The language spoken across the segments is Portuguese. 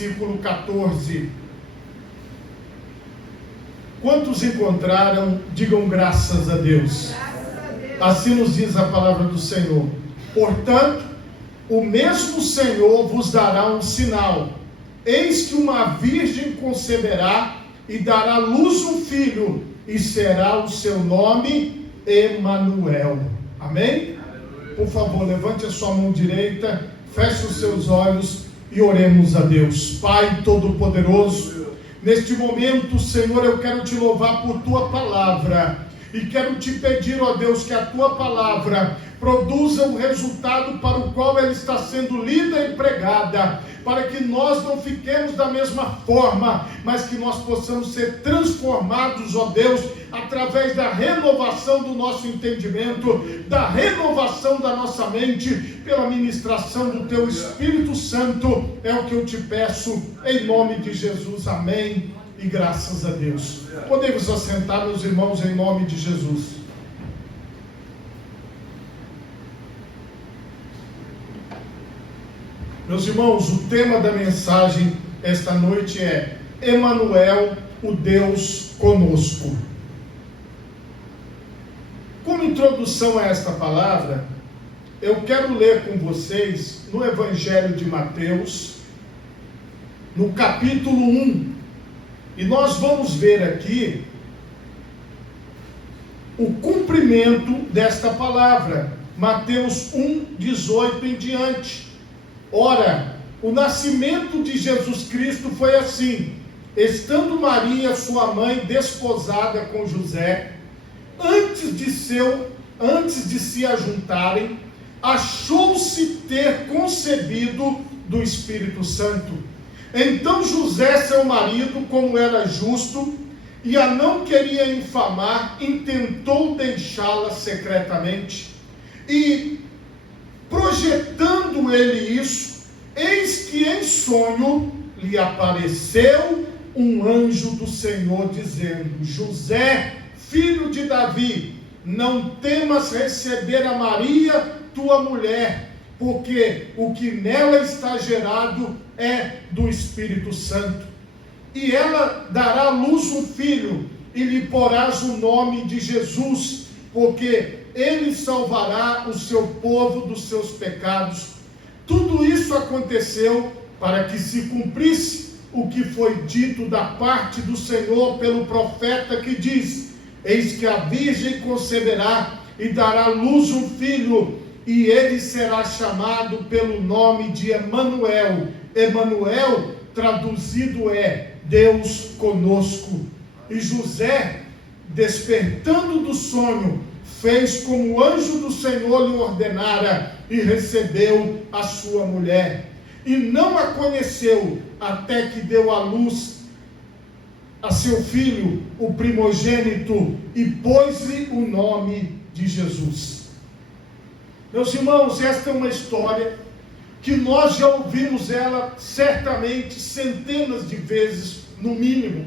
versículo 14. Quantos encontraram, digam graças a Deus. Assim nos diz a palavra do Senhor. Portanto, o mesmo Senhor vos dará um sinal. Eis que uma virgem conceberá e dará à luz um filho, e será o seu nome Emanuel. Amém? Por favor, levante a sua mão direita, feche os seus olhos e oremos a Deus. Pai Todo-Poderoso, neste momento, Senhor, eu quero te louvar por tua palavra e quero te pedir, ó Deus, que a tua palavra produza o resultado para o qual ela está sendo lida e pregada, para que nós não fiquemos da mesma forma, mas que nós possamos ser transformados, ó Deus, através da renovação do nosso entendimento, da renovação da nossa mente, pela ministração do teu Espírito Santo. É o que eu te peço, em nome de Jesus. Amém e graças a Deus. Podemos assentar, meus irmãos, em nome de Jesus. Meus irmãos, o tema da mensagem esta noite é Emanuel, o Deus conosco. Como introdução a esta palavra, eu quero ler com vocês no Evangelho de Mateus, no capítulo 1, e nós vamos ver aqui o cumprimento desta palavra, Mateus 1, 18 em diante. Ora, o nascimento de Jesus Cristo foi assim: estando Maria, sua mãe, desposada com José, antes de se ajuntarem, achou-se ter concebido do Espírito Santo. Então José, seu marido, como era justo e a não queria infamar, intentou deixá-la secretamente. E projetando ele isso, eis que em sonho lhe apareceu um anjo do Senhor, dizendo: José, filho de Davi, não temas receber a Maria, tua mulher, porque o que nela está gerado é do Espírito Santo. E ela dará à luz um filho, e lhe porás o nome de Jesus, porque ele salvará o seu povo dos seus pecados. Tudo isso aconteceu para que se cumprisse o que foi dito da parte do Senhor pelo profeta, que diz: eis que a virgem conceberá e dará à luz um filho, e ele será chamado pelo nome de Emanuel. Emanuel, traduzido, é Deus conosco. E José, despertando do sonho, fez como o anjo do Senhor lhe ordenara, e recebeu a sua mulher. E não a conheceu até que deu à luz a seu filho, o primogênito, e pôs-lhe o nome de Jesus. Meus irmãos, esta é uma história que nós já ouvimos ela certamente centenas de vezes, no mínimo.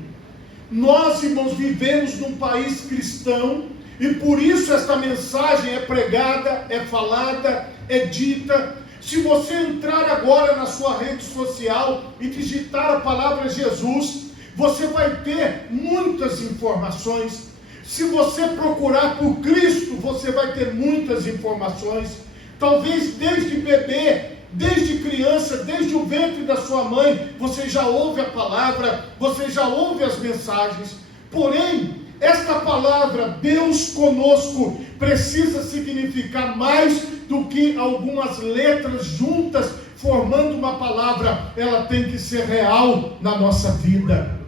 Nós, irmãos, vivemos num país cristão, e por isso esta mensagem é pregada, é falada, é dita. Se você entrar agora na sua rede social e digitar a palavra Jesus, você vai ter muitas informações. Se você procurar por Cristo, você vai ter muitas informações. Talvez desde bebê, desde criança, desde o ventre da sua mãe, você já ouve a palavra, você já ouve as mensagens. Porém, esta palavra, Deus conosco, precisa significar mais do que algumas letras juntas formando uma palavra. Ela tem que ser real na nossa vida.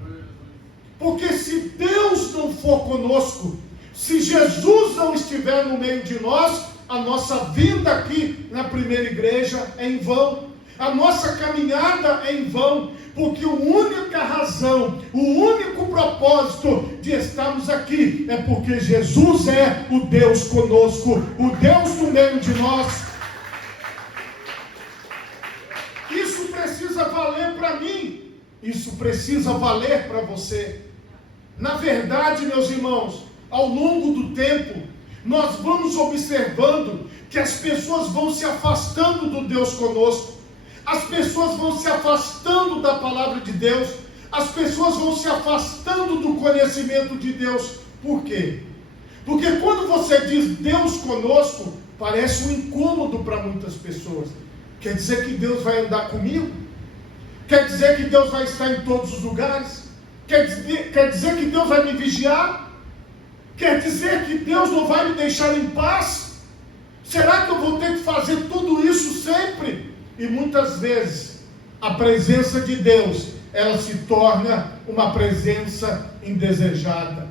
Porque se Deus não for conosco, se Jesus não estiver no meio de nós, a nossa vinda aqui na primeira igreja é em vão. A nossa caminhada é em vão, porque a única razão, o único propósito de estarmos aqui é porque Jesus é o Deus conosco, o Deus no meio de nós. Isso precisa valer para mim, isso precisa valer para você. Na verdade, meus irmãos, ao longo do tempo, nós vamos observando que as pessoas vão se afastando do Deus conosco. as pessoas vão se afastando da palavra de Deus, as pessoas vão se afastando do conhecimento de Deus. Por quê? Porque quando você diz Deus conosco, parece um incômodo para muitas pessoas. Quer dizer que Deus vai andar comigo? Quer dizer que Deus vai estar em todos os lugares? Quer dizer que Deus vai me vigiar? Quer dizer que Deus não vai me deixar em paz? Será que eu vou ter que fazer tudo isso sempre? E muitas vezes a presença de Deus, ela se torna uma presença indesejada.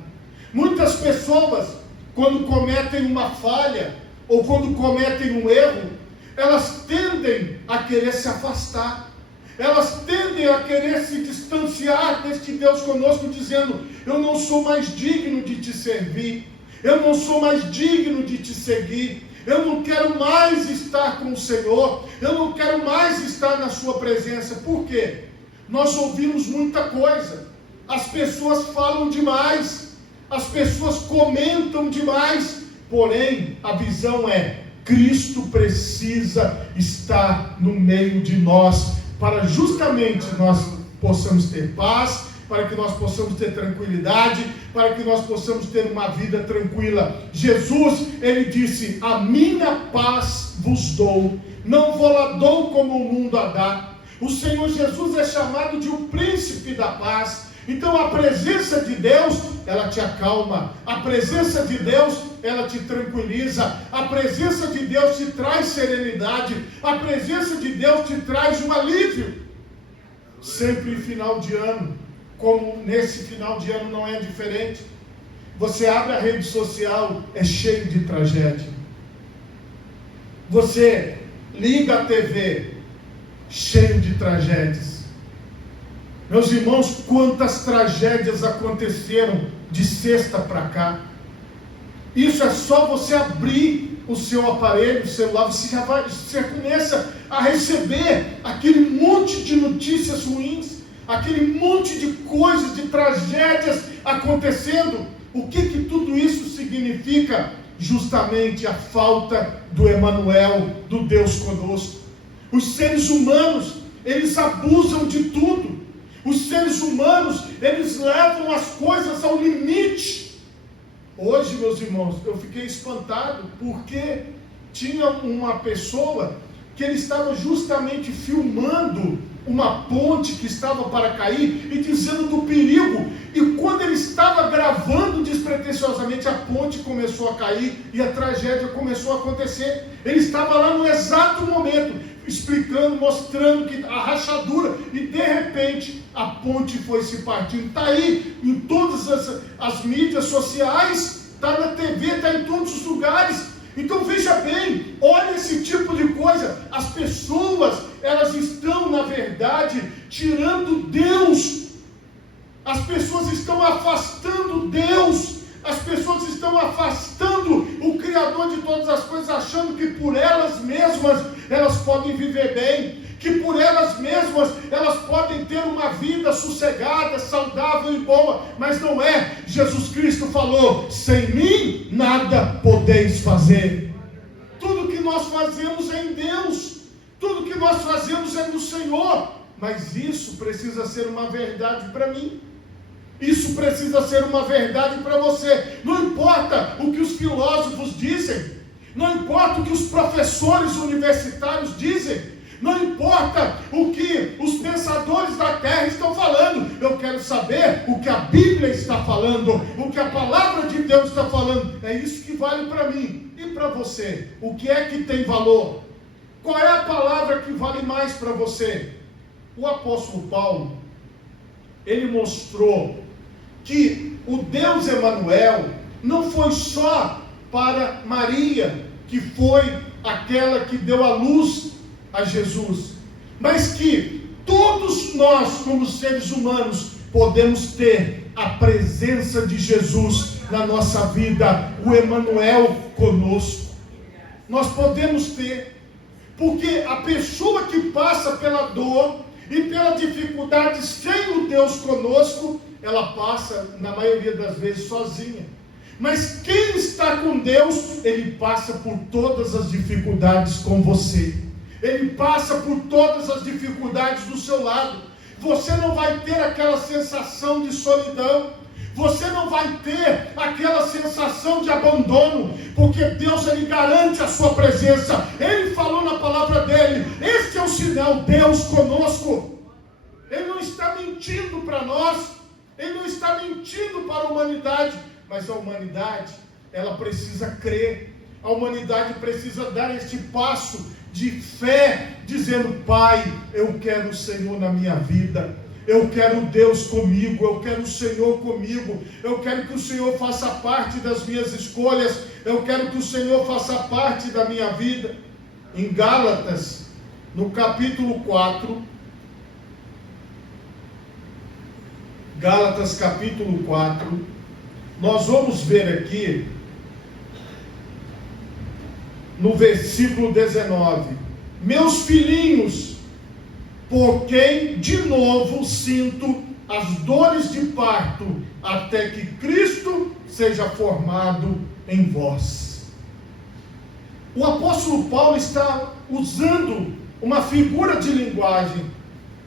Muitas pessoas, quando cometem uma falha, ou quando cometem um erro, elas tendem a querer se afastar. Elas tendem a querer se distanciar deste Deus conosco, dizendo: eu não sou mais digno de te servir, eu não sou mais digno de te seguir, eu não quero mais estar com o Senhor, eu não quero mais estar na sua presença. Por quê? Nós ouvimos muita coisa, as pessoas falam demais, as pessoas comentam demais, porém a visão é: Cristo precisa estar no meio de nós, para justamente nós possamos ter paz, para que nós possamos ter tranquilidade, para que nós possamos ter uma vida tranquila. Jesus, ele disse: a minha paz vos dou, não vou lá dou como o mundo a dá. O Senhor Jesus é chamado de o príncipe da paz. Então a presença de Deus, ela te acalma, a presença de Deus, ela te tranquiliza, a presença de Deus te traz serenidade, a presença de Deus te traz um alívio. Sempre em final de ano, como nesse final de ano não é diferente, você abre a rede social, é cheio de tragédia. Você liga a TV, cheio de tragédias. Meus irmãos, quantas tragédias aconteceram de sexta para cá. Isso é só você abrir o seu aparelho, o celular, você começa a receber aquele monte de notícias ruins, aquele monte de coisas, de tragédias acontecendo. O que tudo isso significa? Justamente a falta do Emanuel, do Deus conosco. Os seres humanos, eles abusam de tudo. Os seres humanos, eles levam as coisas ao limite. Hoje, meus irmãos, eu fiquei espantado, porque tinha uma pessoa que ele estava justamente filmando uma ponte que estava para cair e dizendo do perigo. E quando ele estava gravando despretensiosamente, a ponte começou a cair e a tragédia começou a acontecer. Ele estava lá no exato momento, explicando, mostrando que a rachadura, e de repente a ponte foi se partindo. Está aí em todas as mídias sociais, está na TV, está em todos os lugares. Então veja bem, olha esse tipo de coisa. As pessoas, elas estão na verdade tirando Deus, as pessoas estão afastando Deus, as pessoas estão afastando o Criador de todas as coisas, achando que por elas mesmas elas podem viver bem, que por elas mesmas elas podem ter uma vida sossegada, saudável e boa, mas não é. Jesus Cristo falou: sem mim nada podeis fazer. Tudo que nós fazemos é em Deus, tudo que nós fazemos é no Senhor, mas isso precisa ser uma verdade para mim. Isso precisa ser uma verdade para você. Não importa o que os filósofos dizem, não importa o que os professores universitários dizem, não importa o que os pensadores da terra estão falando. Eu quero saber o que a Bíblia está falando, o que a palavra de Deus está falando. É isso que vale para mim e para você. O que é que tem valor? Qual é a palavra que vale mais para você? O apóstolo Paulo, ele mostrou que o Deus Emanuel não foi só para Maria, que foi aquela que deu a luz a Jesus, mas que todos nós, como seres humanos, podemos ter a presença de Jesus na nossa vida, o Emanuel conosco. Nós podemos ter, porque a pessoa que passa pela dor e pela dificuldade sem o Deus conosco, ela passa, na maioria das vezes, sozinha. Mas quem está com Deus, ele passa por todas as dificuldades com você. ele passa por todas as dificuldades do seu lado. Você não vai ter aquela sensação de solidão, você não vai ter aquela sensação de abandono, porque Deus, ele garante a sua presença. Ele falou na palavra dele: este é o sinal, Deus conosco. Ele não está mentindo para nós, ele não está mentindo para a humanidade, mas a humanidade, ela precisa crer, a humanidade precisa dar este passo de fé, dizendo: Pai, eu quero o Senhor na minha vida, eu quero Deus comigo, eu quero o Senhor comigo, eu quero que o Senhor faça parte das minhas escolhas, eu quero que o Senhor faça parte da minha vida. Em Gálatas, no capítulo 4, Gálatas capítulo 4, nós vamos ver aqui, no versículo 19: meus filhinhos, por quem de novo sinto as dores de parto, até que Cristo seja formado em vós. O apóstolo Paulo está usando uma figura de linguagem,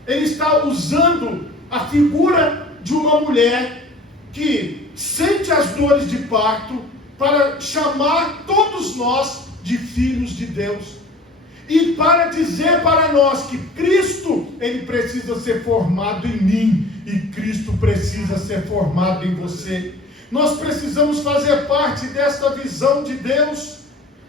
ele está usando a figura de uma mulher que sente as dores de parto para chamar todos nós de filhos de Deus, e para dizer para nós que Cristo, ele precisa ser formado em mim, e Cristo precisa ser formado em você. Nós precisamos fazer parte desta visão de Deus,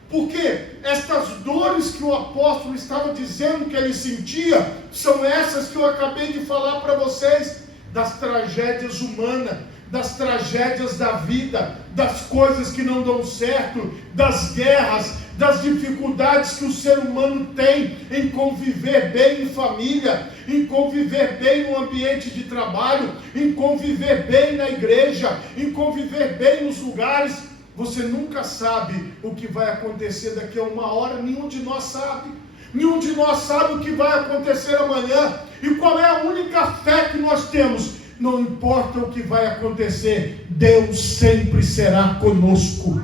porque estas dores que o apóstolo estava dizendo que ele sentia, são essas que eu acabei de falar para vocês, das tragédias humanas, das tragédias da vida, das coisas que não dão certo, das guerras, das dificuldades que o ser humano tem em conviver bem em família, em conviver bem no ambiente de trabalho, em conviver bem na igreja, em conviver bem nos lugares. Você nunca sabe o que vai acontecer daqui a uma hora, nenhum de nós sabe. Nenhum de nós sabe o que vai acontecer amanhã. E qual é a única fé que nós temos? Não importa o que vai acontecer, Deus sempre será conosco.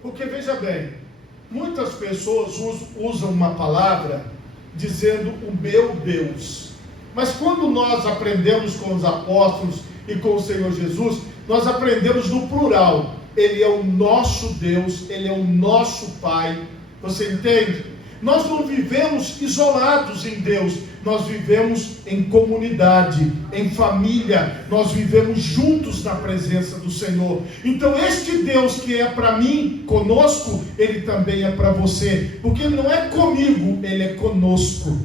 Porque veja bem, muitas pessoas usam uma palavra dizendo o meu Deus. Mas quando nós aprendemos com os apóstolos e com o Senhor Jesus, nós aprendemos no plural. Ele é o nosso Deus, ele é o nosso Pai. Você entende? Nós não vivemos isolados em Deus, nós vivemos em comunidade, em família, nós vivemos juntos na presença do Senhor. Então este Deus que é para mim, conosco, ele também é para você, porque ele não é comigo, ele é conosco.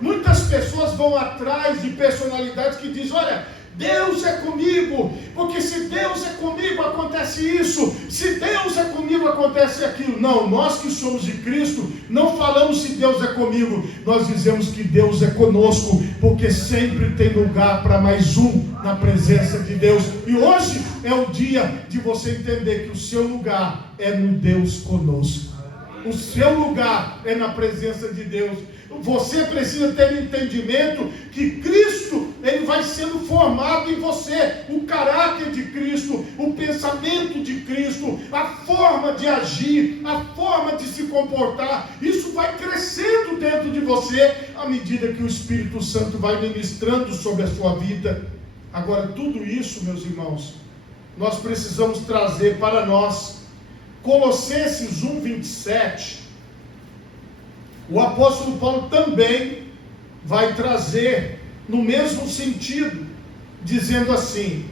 Muitas pessoas vão atrás de personalidades que dizem: olha, Deus é comigo, porque se Deus é comigo acontece isso, se Deus é comigo acontece aquilo. Não, nós que somos de Cristo, não falamos se Deus é comigo, nós dizemos que Deus é conosco, porque sempre tem lugar para mais um na presença de Deus. E hoje é o dia de você entender que o seu lugar é no Deus conosco. O seu lugar é na presença de Deus. Você precisa ter entendimento que Cristo, ele vai sendo formado em você, o caráter de Cristo, o pensamento de Cristo, a forma de agir, a forma de se comportar. Isso vai crescendo dentro de você à medida que o Espírito Santo vai ministrando sobre a sua vida. Agora, tudo isso, meus irmãos, nós precisamos trazer para nós. Colossenses 1:27, o apóstolo Paulo também vai trazer no mesmo sentido, dizendo assim: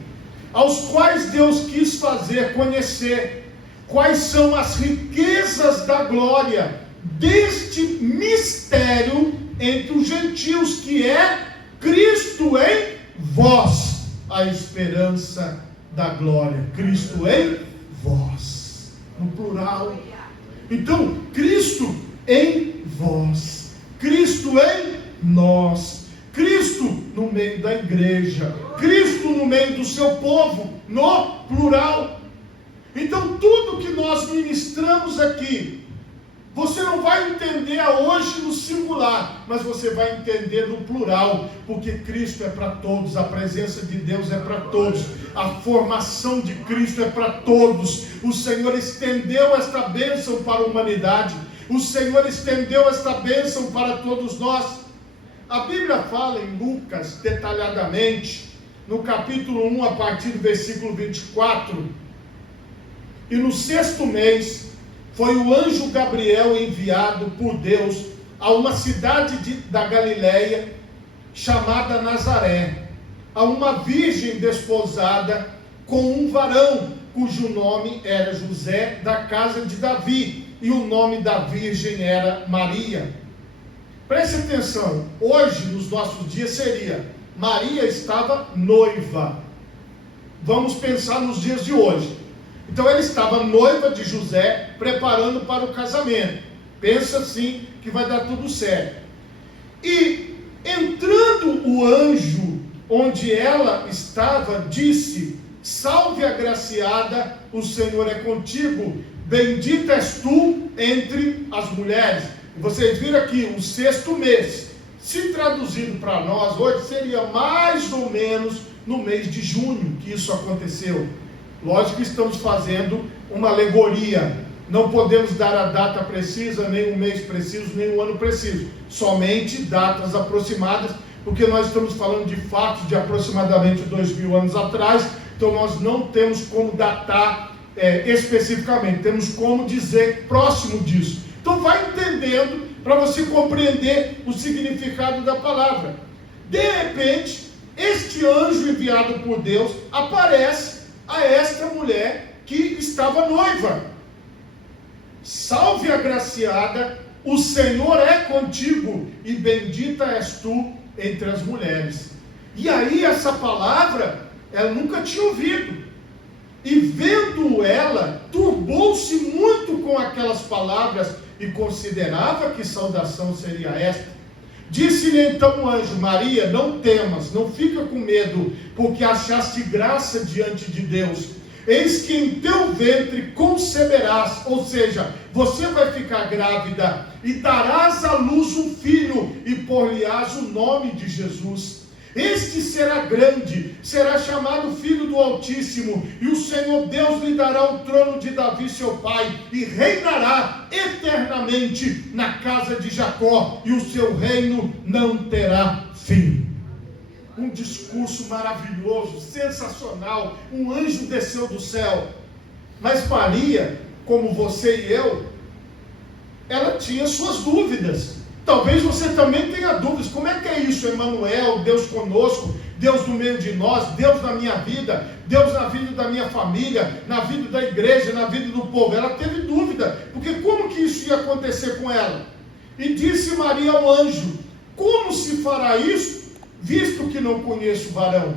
aos quais Deus quis fazer conhecer quais são as riquezas da glória deste mistério entre os gentios, que é Cristo em vós, a esperança da glória. Cristo em vós, no plural. Então, Cristo em vós, Cristo em nós, Cristo no meio da igreja, Cristo no meio do seu povo, no plural. Então, tudo que nós ministramos aqui, você não vai entender hoje no singular, mas você vai entender no plural, porque Cristo é para todos, a presença de Deus é para todos, a formação de Cristo é para todos. O Senhor estendeu esta bênção para a humanidade. O Senhor estendeu esta bênção para todos nós. A Bíblia fala em Lucas detalhadamente, no capítulo 1, a partir do versículo 24. E no 6º mês, foi o anjo Gabriel enviado por Deus a uma cidade da Galileia, chamada Nazaré, a uma virgem desposada com um varão, cujo nome era José, da casa de Davi, e o nome da virgem era Maria. Preste atenção, hoje, nos nossos dias, seria: Maria estava noiva. Vamos pensar nos dias de hoje. Então ela estava noiva de José, preparando para o casamento. Pensa assim que vai dar tudo certo. E entrando o anjo onde ela estava, disse: salve agraciada, o Senhor é contigo, bendita és tu entre as mulheres. E vocês viram aqui, o 6º mês, se traduzido para nós hoje, seria mais ou menos no mês de junho que isso aconteceu. Lógico que estamos fazendo uma alegoria, não podemos dar a data precisa, nem um mês preciso, nem um ano preciso, somente datas aproximadas, porque nós estamos falando de fatos de aproximadamente 2000 anos atrás, então nós não temos como datar especificamente, temos como dizer próximo disso. Então vai entendendo para você compreender o significado da palavra. De repente, este anjo enviado por Deus aparece a esta mulher que estava noiva. Salve agraciada, o Senhor é contigo, e bendita és tu entre as mulheres. E aí essa palavra, ela nunca tinha ouvido. E vendo ela, turbou-se muito com aquelas palavras, e considerava que saudação seria esta. Disse-lhe então o anjo: Maria, não temas, não fica com medo, porque achaste graça diante de Deus. Eis que em teu ventre conceberás, ou seja, você vai ficar grávida, e darás à luz um filho, e por-lhe-ás o nome de Jesus. Este será grande, será chamado Filho do Altíssimo, e o Senhor Deus lhe dará o trono de Davi seu pai, e reinará eternamente na casa de Jacó, e o seu reino não terá fim. Um discurso maravilhoso, sensacional, um anjo desceu do céu. Mas Maria, como você e eu, ela tinha suas dúvidas. Talvez você também tenha dúvidas. Como é que é isso, Emmanuel, Deus conosco, Deus no meio de nós, Deus na minha vida, Deus na vida da minha família, na vida da igreja, na vida do povo? Ela teve dúvida, porque como que isso ia acontecer com ela? E disse Maria ao anjo: como se fará isso, visto que não conheço varão?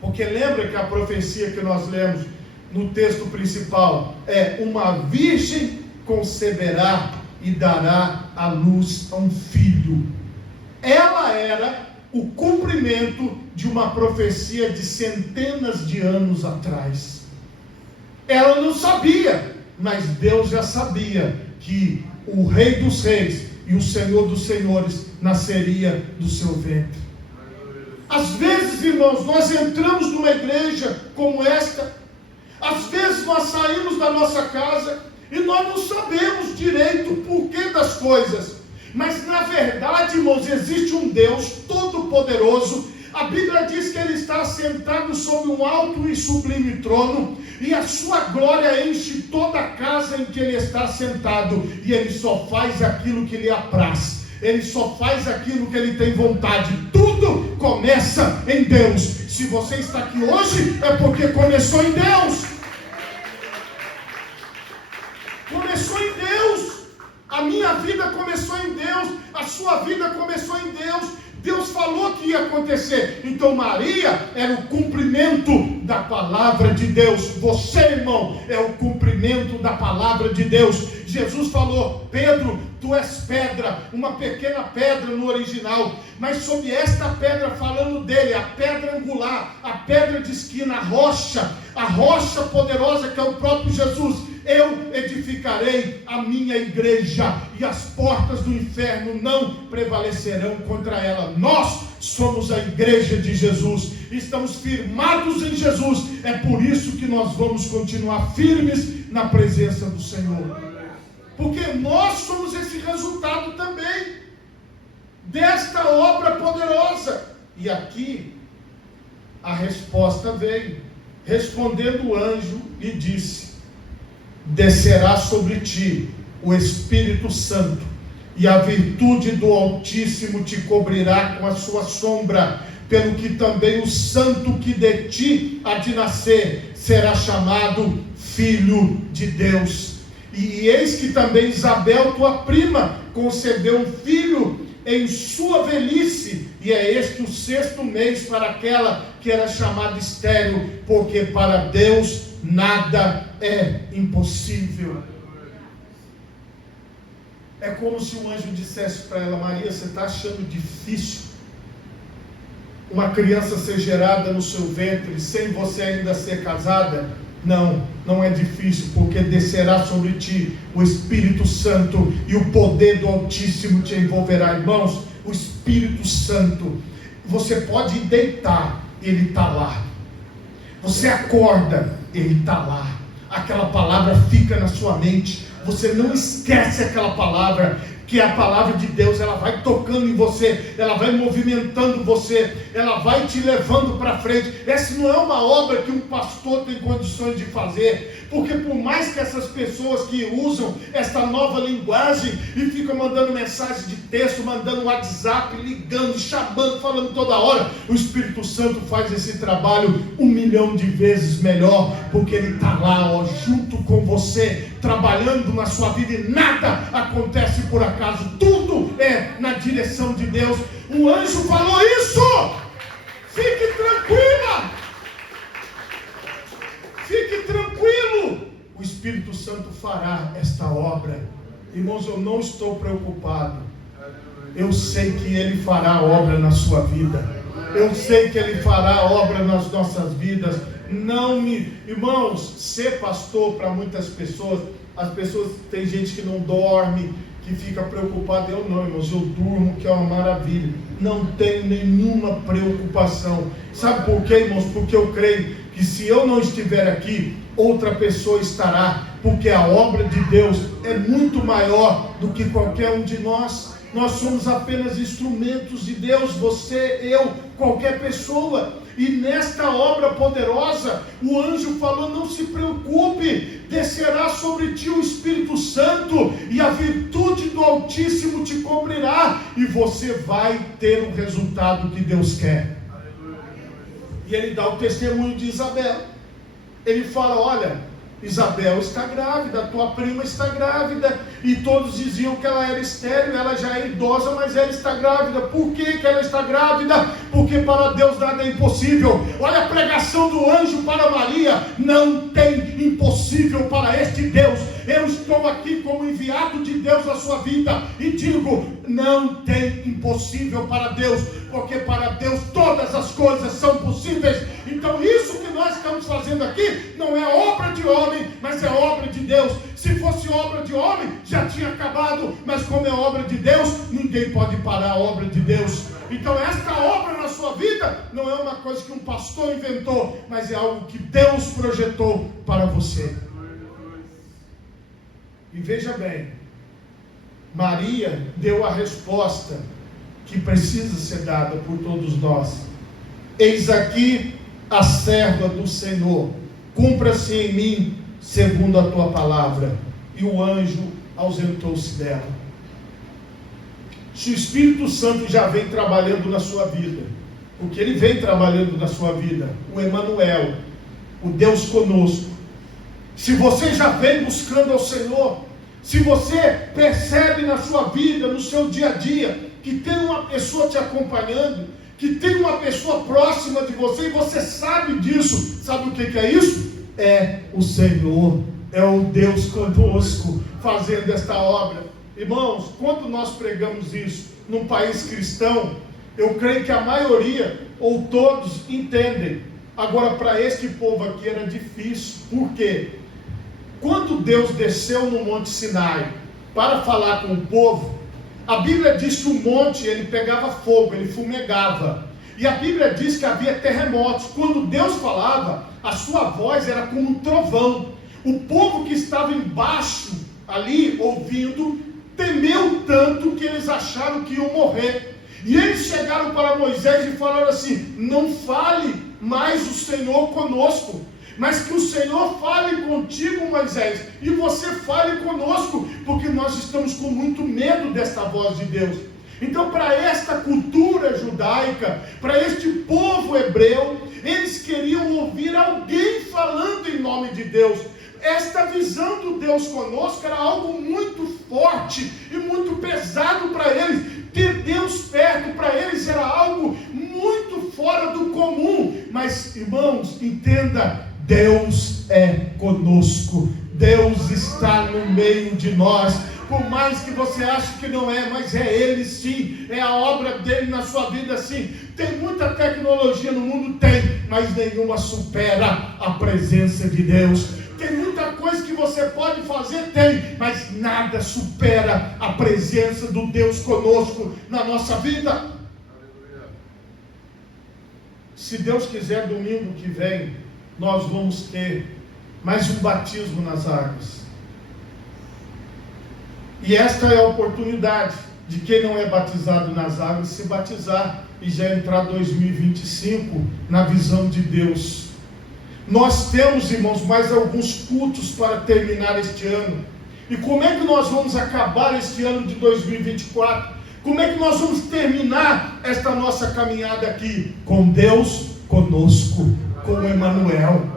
Porque lembra que a profecia que nós lemos no texto principal é: uma virgem conceberá e dará à luz a um filho. Ela era o cumprimento de uma profecia de centenas de anos atrás. Ela não sabia, mas Deus já sabia que o Rei dos Reis e o Senhor dos Senhores nasceria do seu ventre. Às vezes, irmãos, nós entramos numa igreja como esta, às vezes nós saímos da nossa casa e nós não sabemos direito o porquê das coisas. Mas na verdade, irmãos, existe um Deus todo-poderoso. A Bíblia diz que Ele está assentado sobre um alto e sublime trono, e a sua glória enche toda a casa em que Ele está assentado, e Ele só faz aquilo que lhe apraz. Ele só faz aquilo que Ele tem vontade. Tudo começa em Deus. Se você está aqui hoje, é porque começou em Deus. Começou em Deus. A minha vida começou em Deus. A sua vida começou em Deus. Deus falou que ia acontecer. Então Maria era o cumprimento da palavra de Deus. Você, irmão, é o cumprimento da palavra de Deus. Jesus falou: Pedro, tu és pedra, uma pequena pedra no original, mas sobre esta pedra, falando dele, a pedra angular, a pedra de esquina, a rocha poderosa que é o próprio Jesus, eu edificarei a minha igreja, e as portas do inferno não prevalecerão contra ela. Nós somos a igreja de Jesus, estamos firmados em Jesus. É por isso que nós vamos continuar firmes na presença do Senhor. porque nós somos esse resultado também desta obra poderosa. E aqui a resposta veio. Respondendo o anjo, lhe disse: descerá sobre ti o Espírito Santo, e a virtude do Altíssimo te cobrirá com a sua sombra, pelo que também o santo que de ti há de nascer será chamado Filho de Deus. E eis que também Isabel, tua prima, concebeu um filho em sua velhice, e é este o 6º mês para aquela que era chamada estéril, porque para Deus nada é impossível. É como se o anjo dissesse para ela: Maria, você está achando difícil uma criança ser gerada no seu ventre sem você ainda ser casada? Não, não é difícil, porque descerá sobre ti o Espírito Santo e o poder do Altíssimo te envolverá. Irmãos, o Espírito Santo, você pode deitar, ele está lá. Você acorda, ele está lá. Aquela palavra fica na sua mente. Você não esquece aquela palavra, que a palavra de Deus, ela vai tocando em você, ela vai movimentando você, ela vai te levando para frente. Essa não é uma obra que um pastor tem condições de fazer, porque por mais que essas pessoas que usam essa nova linguagem e ficam mandando mensagem de texto, mandando WhatsApp, ligando, chamando, falando toda hora, o Espírito Santo faz esse trabalho 1 milhão de vezes melhor, porque ele está lá, ó, junto com você, trabalhando na sua vida, e nada acontece por acaso, tudo é na direção de Deus. O anjo falou isso. Fique tranquila, fique tranquilo, o Espírito Santo fará esta obra. Irmãos, eu não estou preocupado, eu sei que Ele fará a obra na sua vida, eu sei que Ele fará a obra nas nossas vidas. Irmãos, ser pastor para muitas pessoas, as pessoas, tem gente que não dorme, que fica preocupada. Eu não, irmãos, eu durmo, que é uma maravilha, não tenho nenhuma preocupação. Sabe por quê, irmãos? Porque eu creio que se eu não estiver aqui, outra pessoa estará, porque a obra de Deus é muito maior do que qualquer um de nós. Nós somos apenas instrumentos de Deus, você, eu, qualquer pessoa. E nesta obra poderosa, o anjo falou: não se preocupe, descerá sobre ti o Espírito Santo, e a virtude do Altíssimo te cobrirá, e você vai ter o resultado que Deus quer. E ele dá o testemunho de Isabel. Ele fala: olha, Isabel está grávida, tua prima está grávida. E todos diziam que ela era estéril, ela já é idosa, mas ela está grávida. Por que ela está grávida? Porque para Deus nada é impossível. Olha a pregação do anjo para Maria: não tem impossível para este Deus. Eu estou aqui como enviado de Deus na sua vida e digo: não tem impossível para Deus, porque para Deus todas as coisas são possíveis. Então isso que nós estamos fazendo aqui não é obra de homem, mas é obra de Deus. Se fosse obra de homem, já tinha acabado, mas como é obra de Deus, ninguém pode parar a obra de Deus. Então esta obra na sua vida não é uma coisa que um pastor inventou, mas é algo que Deus projetou para você. E veja bem, Maria deu a resposta que precisa ser dada por todos nós: eis aqui a serva do Senhor, cumpra-se em mim segundo a tua palavra. E o anjo ausentou-se dela. Se o Espírito Santo já vem trabalhando na sua vida, porque ele vem trabalhando na sua vida, o Emanuel, o Deus conosco, se você já vem buscando ao Senhor, se você percebe na sua vida, no seu dia a dia, que tem uma pessoa te acompanhando, que tem uma pessoa próxima de você, e você sabe disso, sabe o que é isso? É o Senhor, é o Deus conosco, fazendo esta obra. Irmãos, quando nós pregamos isso num país cristão, eu creio que a maioria, ou todos, entendem. Agora, para este povo aqui era difícil. Por quê? Quando Deus desceu no Monte Sinai para falar com o povo, a Bíblia diz que o monte, ele pegava fogo, ele fumegava. E a Bíblia diz que havia terremotos. Quando Deus falava, a sua voz era como um trovão. O povo que estava embaixo ali ouvindo, temeu tanto que eles acharam que iam morrer. E eles chegaram para Moisés e falaram assim: não fale mais o Senhor conosco, mas que o Senhor fale contigo, Moisés, e você fale conosco, porque nós estamos com muito medo desta voz de Deus. Então, para esta cultura judaica, para este povo hebreu, eles queriam ouvir alguém falando em nome de Deus. Esta visão do Deus conosco era algo muito forte e muito pesado para eles. Ter Deus perto para eles era algo muito fora do comum. Mas, irmãos, entenda, Deus é conosco. Deus está no meio de nós. Por mais que você ache que não é, mas é Ele sim, é a obra dele na sua vida sim. Tem muita tecnologia no mundo? Tem, mas nenhuma supera a presença de Deus. Tem muita coisa que você pode fazer? Tem, mas nada supera a presença do Deus conosco na nossa vida. Se Deus quiser, domingo que vem, nós vamos ter mais um batismo nas águas. E esta é a oportunidade de quem não é batizado nas águas se batizar e já entrar 2025 na visão de Deus. Nós temos, irmãos, mais alguns cultos para terminar este ano. E como é que nós vamos acabar este ano de 2024? Como é que nós vamos terminar esta nossa caminhada aqui? Com Deus conosco, com Emmanuel.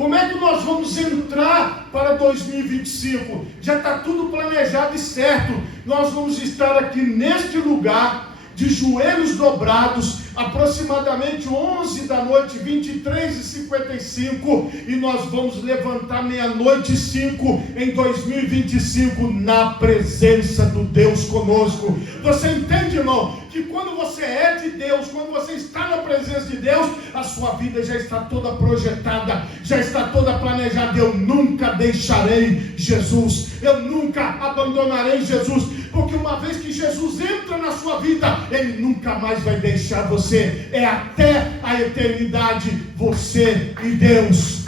Como é que nós vamos entrar para 2025? Já está tudo planejado e certo. Nós vamos estar aqui neste lugar, de joelhos dobrados, aproximadamente 11 da noite, 23h55, e nós vamos levantar 00:05 em 2025, na presença do Deus conosco. Você entende, irmão, que quando você é de Deus, quando você está na presença de Deus, a sua vida já está toda projetada, já está toda planejada. Eu nunca deixarei Jesus, eu nunca abandonarei Jesus, porque uma vez que Jesus entra na sua vida, Ele nunca mais vai deixar você. É até a eternidade, você e Deus.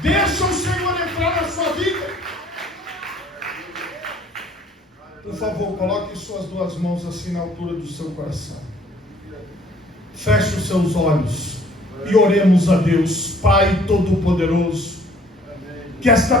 Deixa o Senhor entrar na sua vida. Por favor, coloque suas duas mãos assim na altura do seu coração. Feche os seus olhos e oremos a Deus. Pai Todo-Poderoso, que esta